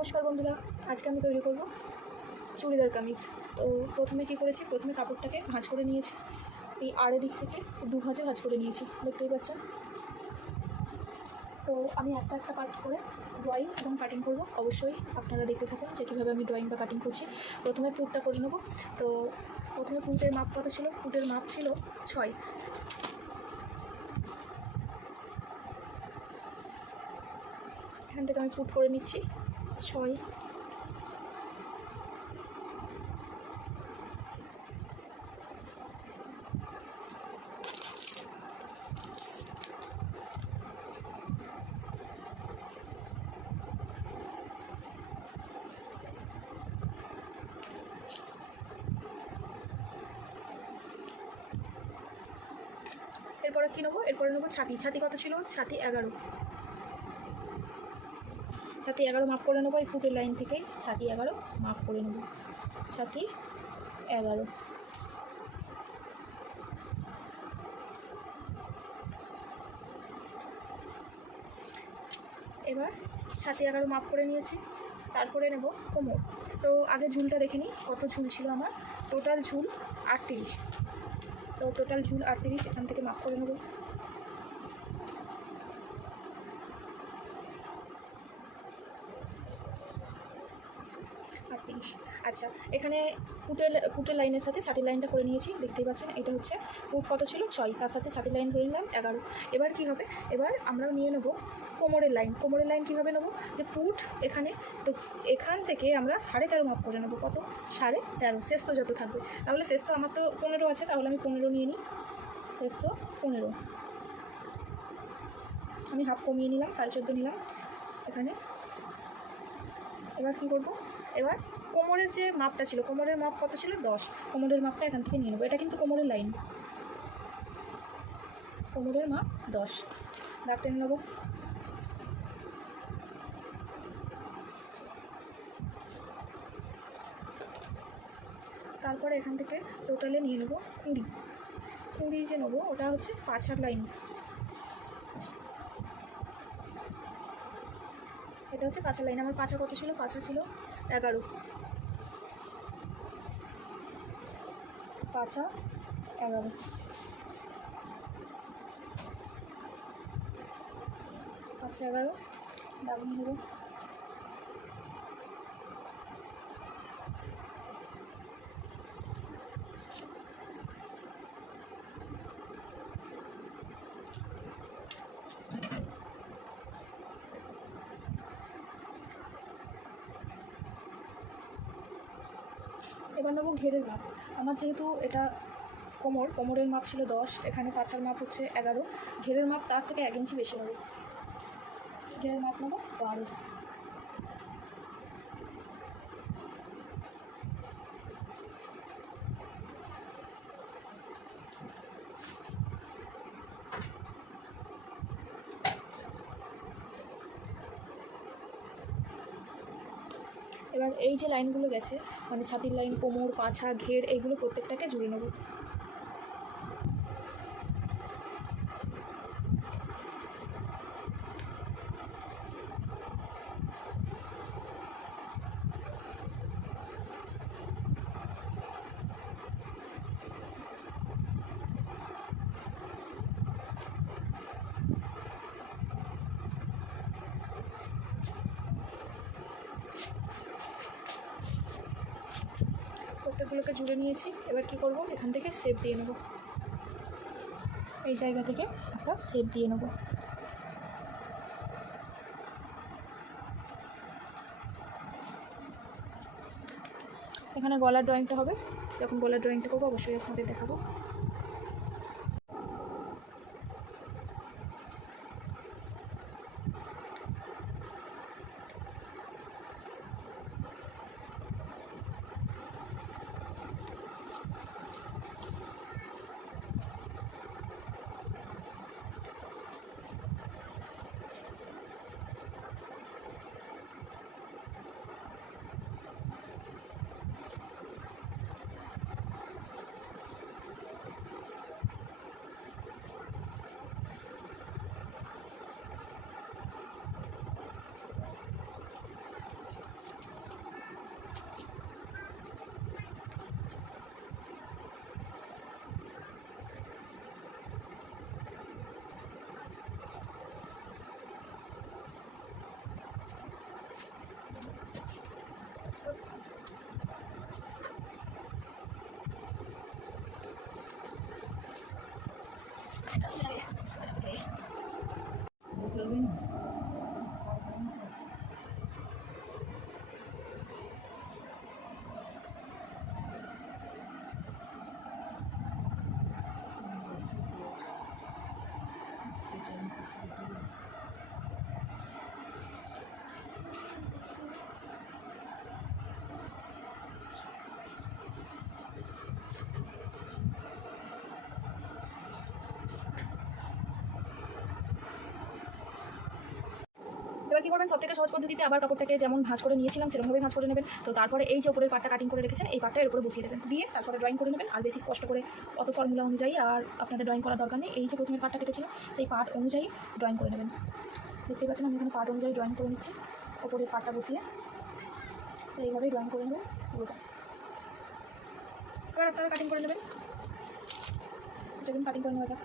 নমস্কার বন্ধুরা, আজকে আমি তৈরি করব চুড়িদার কামিজ। তো প্রথমে কি করেছি, প্রথমে কাপড়টাকে ভাঁজ করে নিয়েছি। এই আড়ে দিক থেকে দু ভাঁজে ভাঁজ করে নিয়েছি, দেখতেই পাচ্ছেন। তো আমি একটা একটা পার্ট করে ড্রয়িং এবং কাটিং করব। অবশ্যই আপনারা দেখতে থাকুন যে কীভাবে আমি ড্রয়িং বা কাটিং করছি। প্রথমে পুটটা করে নেব। তো প্রথমে পুটের মাপ কত ছিল, পুটের মাপ ছিল 6। এখান থেকে আমি পুট করে নিচ্ছি 6। এরপরে কী নেবো, এরপরে নেবো ছাতি। ছাতি কত ছিল, ছাতি 11। ছাতি 11 মাপ করে নেবো। এই ফুটের লাইন থেকে ছাতি 11 মাপ করে নেব, ছাতি 11। এবার ছাতি 11 মাপ করে নিয়েছি। তারপরে নেব কোমর। তো আগে ঝুলটা দেখে নিই কত ঝুল ছিল আমার। টোটাল ঝুল 38। তো টোটাল ঝুল 38, এখান থেকে মাপ করে নেব। আচ্ছা, এখানে পুটের লাইনের সাথে ছাতির লাইনটা করে নিয়েছি, দেখতেই পাচ্ছেন। এটা হচ্ছে পুট কত ছিল 6, তার সাথে ছাতির লাইন করে নিলাম 11। এবার কি হবে, এবার আমরা নিয়ে নেব কোমরের লাইন। কোমরের লাইন কীভাবে নেব, যে পুট এখানে, তো এখান থেকে আমরা 13.5 মাপ করে নেব। কত, 13.5। শেষ তো যত থাকবে, তাহলে শেষ তো আমার তো 15 আছে, তাহলে আমি 15 নিয়ে নিই। শেষ তো 15, আমি হাফ কমিয়ে নিলাম, 14.5 নিলাম এখানে। এবার কি করব, এবার কোমরের যে মাপটা ছিল, কোমরের মাপ কত ছিল 10, কোমরের মাপটা এখান থেকে নিয়ে নেবো। এটা কিন্তু কোমরের লাইন, কোমরের মাপ 10 দাগ টেনে নেবো। তারপরে এখান থেকে টোটালে নিয়ে নেবো 20 যে নেবো, ওটা হচ্ছে পাছার লাইন। এটা হচ্ছে পাছার লাইন। আমার পাছা কত ছিল, পাছা ছিল 11, পাছা 11, পাছা 11 দাগ নিয়ে নেবো। এবার নেবো ঘেরের মাপ। আমার যেহেতু এটা কোমরের মাপ ছিল 10, এখানে পাছার মাপ হচ্ছে 11, ঘেরের মাপ তার থেকে 1 ইঞ্চি বেশি হবে। ঘেরের মাপ নেবো 12। এবার এই যে লাইনগুলো গেছে, মানে ছাতির লাইন, কোমর, পাছা, ঘের, এইগুলো প্রত্যেকটাকে জুড়ে নেব। প্রত্যেকগুলোকে জুড়ে নিয়েছি। এবার কি করব, এখান থেকে শেপ দিয়ে নেব। এই জায়গা থেকে একটা শেপ দিয়ে নেব। এখানে গলার ড্রয়িংটা হবে, যখন গলার ড্রয়িংটা করবো অবশ্যই আপনাদের দেখাবো। এবার কী করবেন, সবথেকে সহজ পদ্ধতিতে আবার কাপড়টাকে যেমন ভাঁজ করে নিয়েছিলাম সেরকমভাবে ভাঁজ করে নেবেন। তো তারপরে এই যে উপরের পাটটা কাটিং করে রেখেছেন এই পাটটা এর উপরে বসিয়ে দেবেন, দিয়ে তারপরে ড্রয়িং করে নেবেন। আর বেশি কষ্ট করে অত ফর্মুলা অনুযায়ী আর আপনাদের ড্রয়িং করার দরকার নেই। এই যে প্রথমে পাটটা কেটেছিলাম সেই পাট অনুযায়ী ড্রয়িং করে নেবেন। দেখতেই পাচ্ছেন আমি এখানে পাট অনুযায়ী ড্রয়িং করে নিচ্ছি, ওপরের পাটটা বসিয়ে তো এইভাবেই ড্রয়িং করে নেবেন পুরোটা। এবার আপনারা কাটিং করে নেবেন, যেমন কাটিং করে নেওয়া যাক।